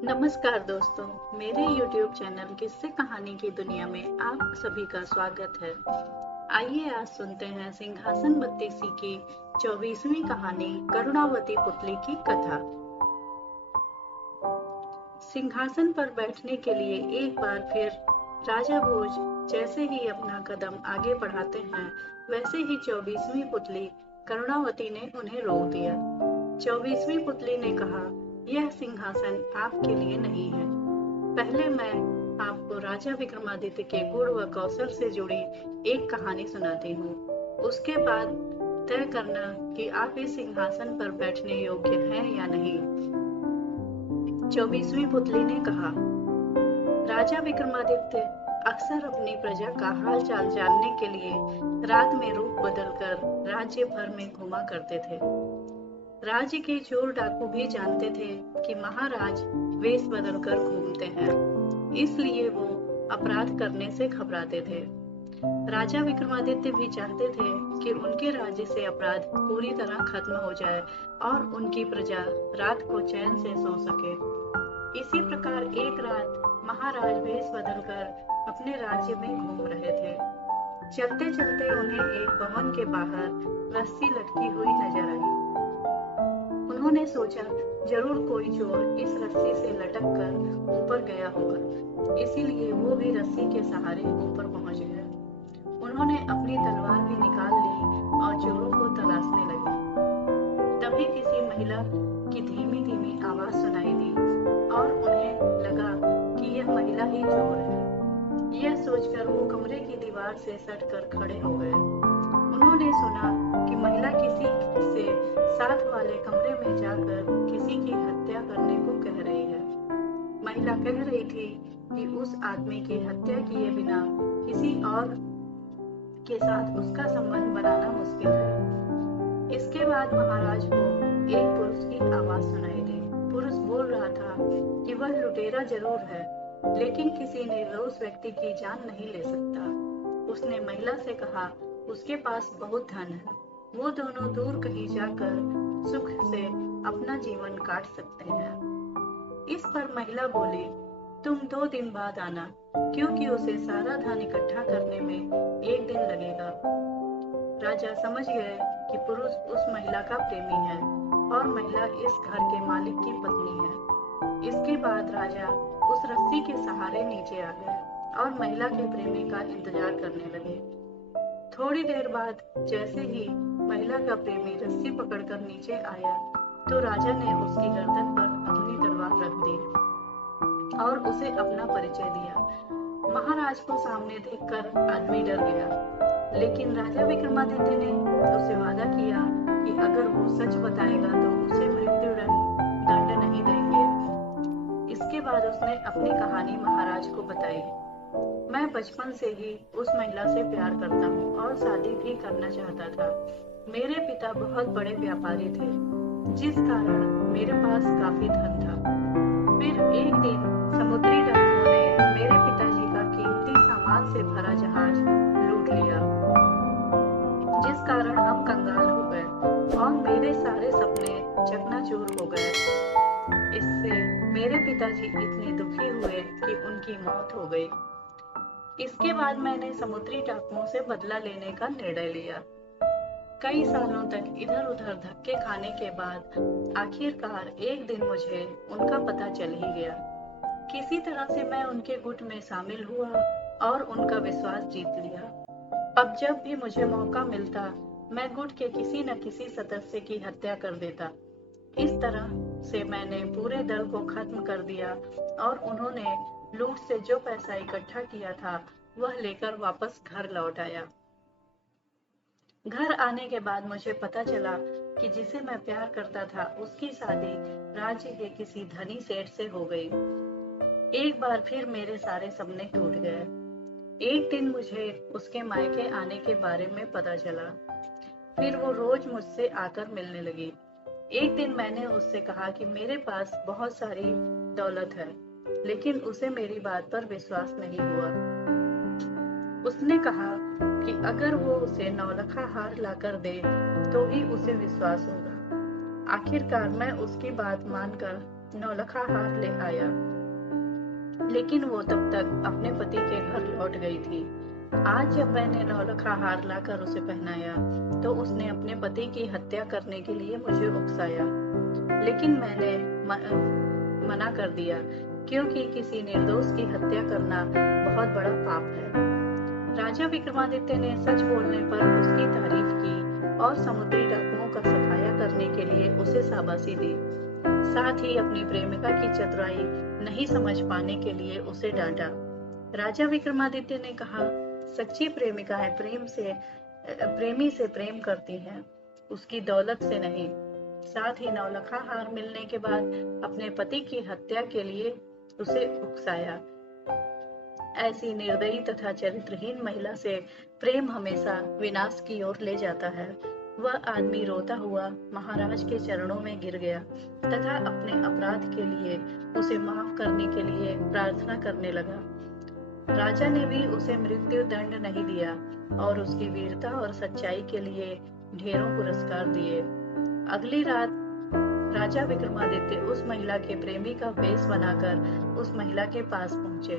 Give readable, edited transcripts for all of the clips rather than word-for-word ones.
नमस्कार दोस्तों, मेरे YouTube चैनल किस्से कहानी की दुनिया में आप सभी का स्वागत है। आइए आज सुनते हैं सिंहासन बत्तीसी की 24वीं कहानी करुणावती पुतली की कथा। सिंहासन पर बैठने के लिए एक बार फिर राजा भोज जैसे ही अपना कदम आगे बढ़ाते हैं, वैसे ही 24वीं पुतली करुणावती ने उन्हें रोक दिया। 24वीं पुतली ने कहा, यह सिंहासन आपके लिए नहीं है। पहले मैं आपको राजा विक्रमादित्य के गुण व कौशल से जुड़ी एक कहानी सुनाती हूँ। उसके बाद तय करना कि आप इस सिंहासन पर बैठने योग्य हैं या नहीं। 24वीं पुतली ने कहा, राजा विक्रमादित्य अक्सर अपनी प्रजा का हाल चाल जानने के लिए रात में रूप बदलकर राज्य भर में घुमा करते थे। राज्य के चोर डाकू भी जानते थे कि महाराज वेश बदलकर घूमते हैं, इसलिए वो अपराध करने से घबराते थे। राजा विक्रमादित्य भी चाहते थे कि उनके राज्य से अपराध पूरी तरह खत्म हो जाए और उनकी प्रजा रात को चैन से सो सके। इसी प्रकार एक रात महाराज वेश बदलकर अपने राज्य में घूम रहे थे। चलते चलते उन्हें एक भवन के बाहर रस्सी लटकी हुई नजर आई। उन्होंने सोचा, जरूर कोई चोर इस रस्सी से लटक कर ऊपर गया होगा, इसीलिए वो भी रस्सी के सहारे ऊपर पहुंच गए। उन्होंने अपनी तलवार भी निकाल ली और चोरों को तलाशने लगे। तभी किसी महिला की धीमी धीमी आवाज सुनाई दी और उन्हें लगा कि यह महिला ही चोर है। यह सोचकर वो कमरे की दीवार से सटकर खड़े हो गए। उन्होंने सुना कि महिला किसी से साथ वाले कमरे में जाकर किसी की हत्या करने को कह रही है। महिला कह रही थी कि उस आदमी की हत्या किए बिना किसी और के साथ उसका संबंध बनाना मुश्किल है। इसके बाद महाराज को एक पुरुष की आवाज सुनाई दी। पुरुष बोल रहा था कि वह लुटेरा जरूर है, लेकिन किसी निर्दोष व्यक्ति की जान नहीं ले सकता। उसने महिला से कहा, उसके पास बहुत धन है, वो दोनों दूर कहीं जाकर सुख से अपना जीवन काट सकते हैं। इस पर महिला बोली, तुम 2 दिन बाद आना, क्योंकि उसे सारा धन इकट्ठा करने में 1 दिन लगेगा। राजा समझ गए कि पुरुष उस महिला का प्रेमी है और महिला इस घर के मालिक की पत्नी है। इसके बाद राजा उस रस्सी के सहारे नीचे आ गए और महिला के प्रेमी का इंतजार करने लगे। थोड़ी देर बाद जैसे ही महिला का प्रेमी रस्सी पकड़कर नीचे आया, तो राजा ने उसकी गर्दन पर अपनी तलवार रख दी और उसे अपना परिचय दिया। महाराज को सामने देखकर आदमी डर गया, लेकिन राजा विक्रमादित्य ने उसे वादा किया कि अगर वो सच बताएगा तो उसे मृत्यु दंड नहीं देंगे। इसके बाद उसने अपनी कहानी महाराज को बताई। मैं बचपन से ही उस महिला से प्यार करता हूँ और शादी भी करना चाहता था। मेरे पिता बहुत बड़े व्यापारी थे, जिस कारण मेरे पास काफी धन था। फिर एक दिन समुद्री डाकुओं ने मेरे पिताजी का कीमती सामान से भरा जहाज लूट लिया, जिस कारण हम कंगाल हो गए और मेरे सारे सपने चकनाचूर हो गए। इससे मेरे पिताजी इतने दुखी हुए कि उनकी मौत हो गई। इसके बाद मैंने समुद्री डाकुओं से बदला लेने का निर्णय लिया। कई सालों तक इधर उधर धक्के खाने के बाद आखिरकार एक दिन मुझे उनका पता चल ही गया। किसी तरह से मैं उनके गुट में शामिल हुआ और उनका विश्वास जीत लिया। अब जब भी मुझे मौका मिलता, मैं गुट के किसी न किसी सदस्य की हत्या कर देता। इस तरह से मैंने पूरे दल को खत्म कर दिया और उन्होंने लूट से जो पैसा इकट्ठा किया था वह लेकर वापस घर लौट आया। घर आने के बाद मुझे पता चला कि जिसे मैं प्यार करता था उसकी शादी राज्य के किसी धनी सेठ से हो गई। एक बार फिर मेरे सारे सपने टूट गए। एक दिन मुझे उसके मायके आने के बारे में पता चला। फिर वो रोज मुझसे आकर मिलने लगी। एक दिन मैंने उससे कहा कि मेरे पास बहुत सारी दौलत है, लेकिन उसे मेरी बात पर विश्वास नहीं हुआ। उसने कहा कि अगर वो उसे 9 लाख हार लाकर दे तो ही उसे विश्वास होगा। आखिरकार मैं उसकी बात मानकर नौलखा हार ले आया, लेकिन वो तब तक अपने पति के घर लौट गई थी। आज जब मैंने नौलखा हार लाकर उसे पहनाया तो उसने अपने पति की हत्या करने के लिए मुझे उकसाया, लेकिन मैंने मना कर दिया, क्योंकि किसी निर्दोष की हत्या करना बहुत बड़ा पाप है। राजा विक्रमादित्य ने सच बोलने पर उसकी तारीफ की और समुद्री डाकुओं का सफाया करने के लिए उसे शाबाशी दी। साथ ही अपनी प्रेमिका की चतुराई नहीं समझ पाने के लिए उसे डांटा। राजा विक्रमादित्य ने कहा, सच्ची प्रेमिकाएं प्रेमी से प्रेम करती हैं, उसकी दौलत से नहीं। साथ ही नौलखा हार मिलने के बाद अपने पति की हत्या के लिए उसे उकसाया। ऐसी निर्दयी तथा चरित्रहीन महिला से प्रेम हमेशा विनाश की ओर ले जाता है। वह आदमी रोता हुआ महाराज के चरणों में गिर गया तथा अपने अपराध के लिए उसे माफ करने के लिए प्रार्थना करने लगा। राजा ने भी उसे मृत्यु दंड नहीं दिया और उसकी वीरता और सच्चाई के लिए ढेरों पुरस्कार दिए। अगली रात राजा विक्रमादित्य उस महिला के प्रेमी का वेश बनाकर उस महिला के पास पहुंचे।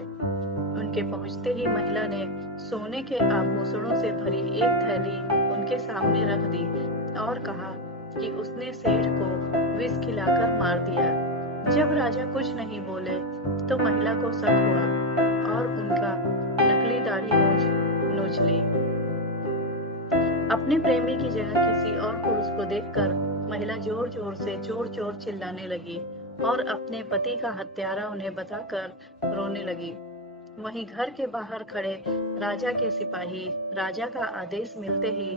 उनके पहुंचते ही महिला ने सोने के आभूषणों से भरी एक थैली उनके सामने रख दी और कहा कि उसने सेठ को विष खिलाकर मार दिया। जब राजा कुछ नहीं बोले तो महिला को शक हुआ और उनका नकली दाढ़ी नोच ली। अपने प्रेमी की जगह किसी और पुरुष को देखकर महिला जोर जोर से चोर चोर चिल्लाने लगी और अपने पति का हत्यारा उन्हें बताकर रोने लगी। वहीं घर के बाहर खड़े राजा के सिपाही राजा का आदेश मिलते ही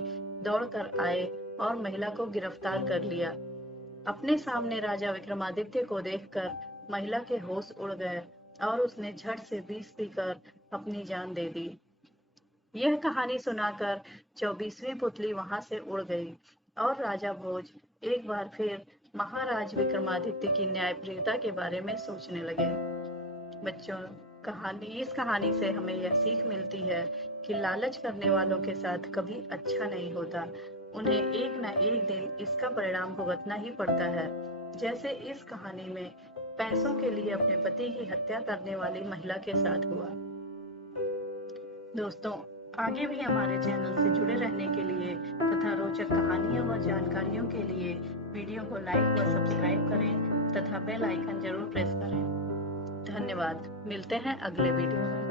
दौड़कर आए और महिला को गिरफ्तार कर लिया। अपने सामने राजा विक्रमादित्य को देखकर महिला के होश उड़ गए और उसने झट से विष पीकर अपनी जान दे दी। यह कहानी सुनाकर 24वीं पुतली वहां से उड़ गई और राजा भोज एक बार फिर महाराज विक्रमादित्य की न्यायप्रियता के बारे में सोचने लगे। बच्चों, इस कहानी से हमें यह सीख मिलती है कि लालच करने वालों के साथ कभी अच्छा नहीं होता। उन्हें एक न एक दिन इसका परिणाम भुगतना ही पड़ता है, जैसे इस कहानी में पैसों के लिए अपने पति की हत्या करने वाली महिला के साथ हुआ। दोस्तों, आगे भी हमारे चैनल से जुड़े रहने के लिए तथा रोचक कहानियों व जानकारियों के लिए वीडियो को लाइक व सब्सक्राइब करें तथा बेल आइकन जरूर प्रेस करें। धन्यवाद। मिलते हैं अगले वीडियो में।